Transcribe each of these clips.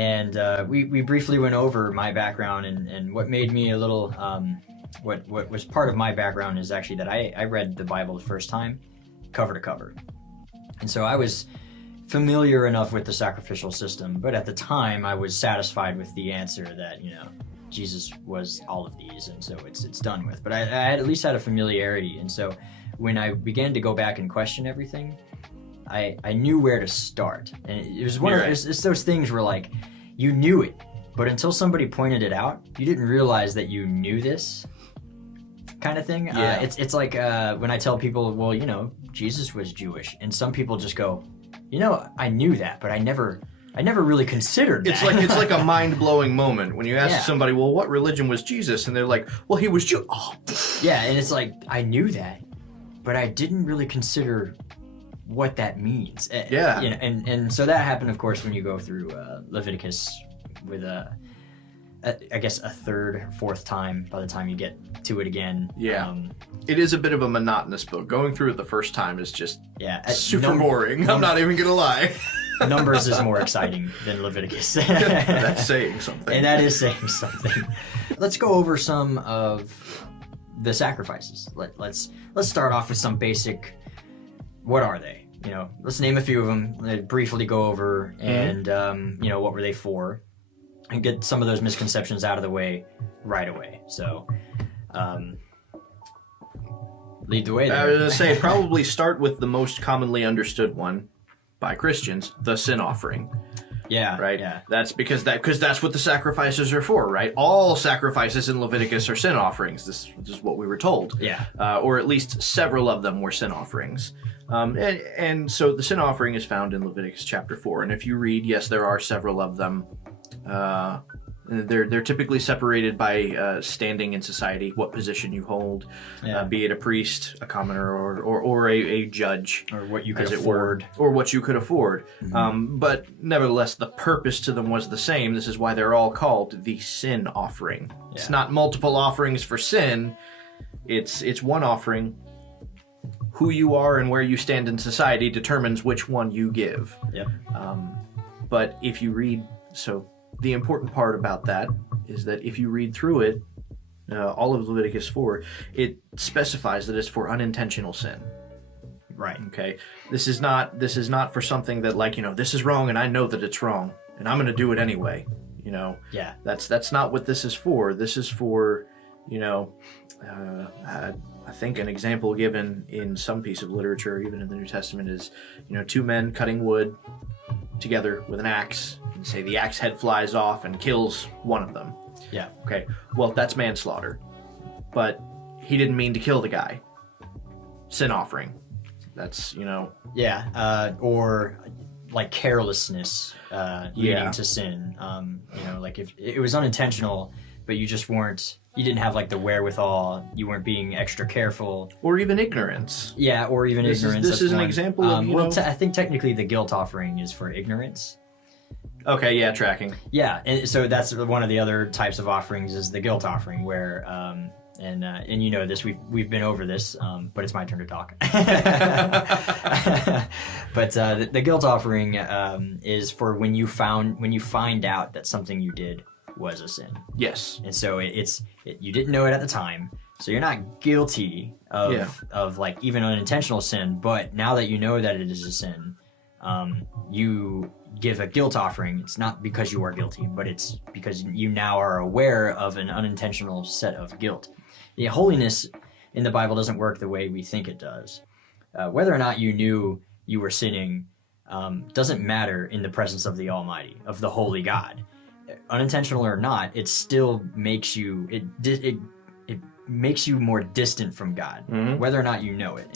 And we briefly went over my background and what made me a little, what was part of my background is actually that I read the Bible the first time, cover to cover. And so I was familiar enough with the sacrificial system, but at the time I was satisfied with the answer that, Jesus was all of these, and so it's done with. But I at least had a familiarity, and so when I began to go back and question everything, I knew where to start. And it was it's those things where like you knew it, but until somebody pointed it out, you didn't realize that you knew this kind of thing. Yeah. It's like when I tell people, well, Jesus was Jewish, and some people just go, I knew that, but I never really considered that. It's like a mind-blowing moment when you ask somebody, well, what religion was Jesus? And they're like, well, he was Jew. Oh. Yeah, and it's like, I knew that, but I didn't really consider what that means. Yeah. And so that happened, of course, when you go through Leviticus with I guess a third, fourth time by the time you get to it again. Yeah. It is a bit of a monotonous book. Going through it the first time is just super boring. I'm not even going to lie. Numbers is more exciting than Leviticus. That's saying something. And that is saying something. Let's go over some of the sacrifices. Let's start off with some basic, what are they? Let's name a few of them, briefly go over, and, what were they for? And get some of those misconceptions out of the way right away. So, lead the way there. I was going to say, probably start with the most commonly understood one by Christians, the sin offering. Yeah. Right? Yeah. That's because that's what the sacrifices are for, right? All sacrifices in Leviticus are sin offerings. This is what we were told. Yeah. Or at least several of them were sin offerings. And so the sin offering is found in Leviticus chapter 4. And if you read, yes, there are several of them. They're typically separated by standing in society, what position you hold, be it a priest, a commoner, or a judge, or what you could afford, or what you could afford. Mm-hmm. But nevertheless, the purpose to them was the same. This is why they're all called the sin offering. Yeah. It's not multiple offerings for sin. It's one offering. Who you are and where you stand in society determines which one you give. Yep. But if you read, the important part about that is that if you read through it, all of Leviticus 4, it specifies that it's for unintentional sin. Right. Okay. This is not for something that this is wrong and I know that it's wrong and I'm going to do it anyway. Yeah. That's not what this is for. This is for, I think an example given in some piece of literature, even in the New Testament, is, two men cutting wood together with an axe, and say the axe head flies off and kills one of them. Yeah. Okay. Well, that's manslaughter. But he didn't mean to kill the guy. Sin offering. That's, Yeah. Or like carelessness leading to sin. Like if it was unintentional, but you didn't have like the wherewithal, you weren't being extra careful. Or even ignorance. Yeah, or even ignorance. This is an example of, I think technically the guilt offering is for ignorance. Okay, yeah, tracking. Yeah, and so that's one of the other types of offerings is the guilt offering, where and you know this, we've been over this, but it's my turn to talk. But the guilt offering is for when you find out that something you did was a sin. Yes. And so you didn't know it at the time, so you're not guilty of like even unintentional sin, but now that you know that it is a sin, you give a guilt offering. It's not because you are guilty, but it's because you now are aware of an unintentional set of guilt. The holiness in the Bible doesn't work the way we think it does. Whether or not you knew you were sinning doesn't matter in the presence of the Almighty, of the Holy God. Unintentional or not, it still makes you it makes you more distant from God, whether or not you know it.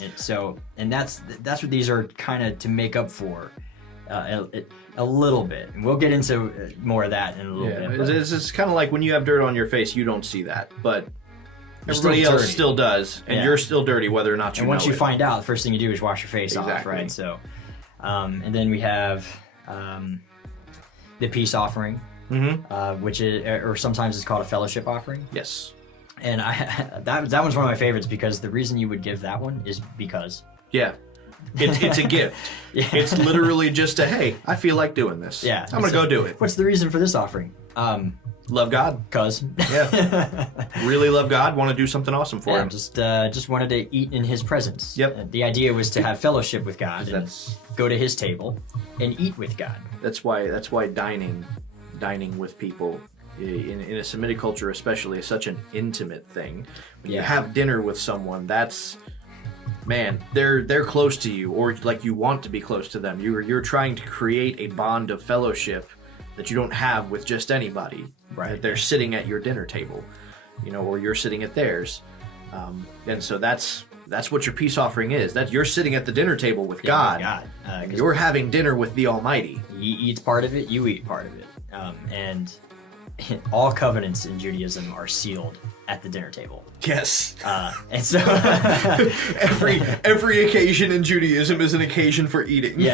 And that's what these are kind of to make up for a little bit. And we'll get into more of that in a little bit. It's kind of like when you have dirt on your face, you don't see that, but everybody else still does, and you're still dirty whether or not you know it. And once you find out, the first thing you do is wash your face off, right? So, and then we have the peace offering, which is, or sometimes it's called a fellowship offering. Yes. And that one's one of my favorites because the reason you would give that one is because. Yeah. It's a gift. Yeah. It's literally just a, hey, I feel like doing this. Yeah. I'm going to go do it. What's the reason for this offering? Love God. Cause. Yeah. Really love God, want to do something awesome for him. Just wanted to eat in his presence. Yep. The idea was to have fellowship with God and That's go to his table and eat with God. that's why dining with people in a Semitic culture especially is such an intimate thing. When you have dinner with someone, that's, man, they're close to you, or like you want to be close to them. You're trying to create a bond of fellowship that you don't have with just anybody. Right. They're sitting at your dinner table, or you're sitting at theirs, and so that's what your peace offering is. That you're sitting at the dinner table with God. You're having dinner with the Almighty. He eats part of it, you eat part of it, and all covenants in Judaism are sealed at the dinner table. Yes. And so every occasion in Judaism is an occasion for eating. Yeah.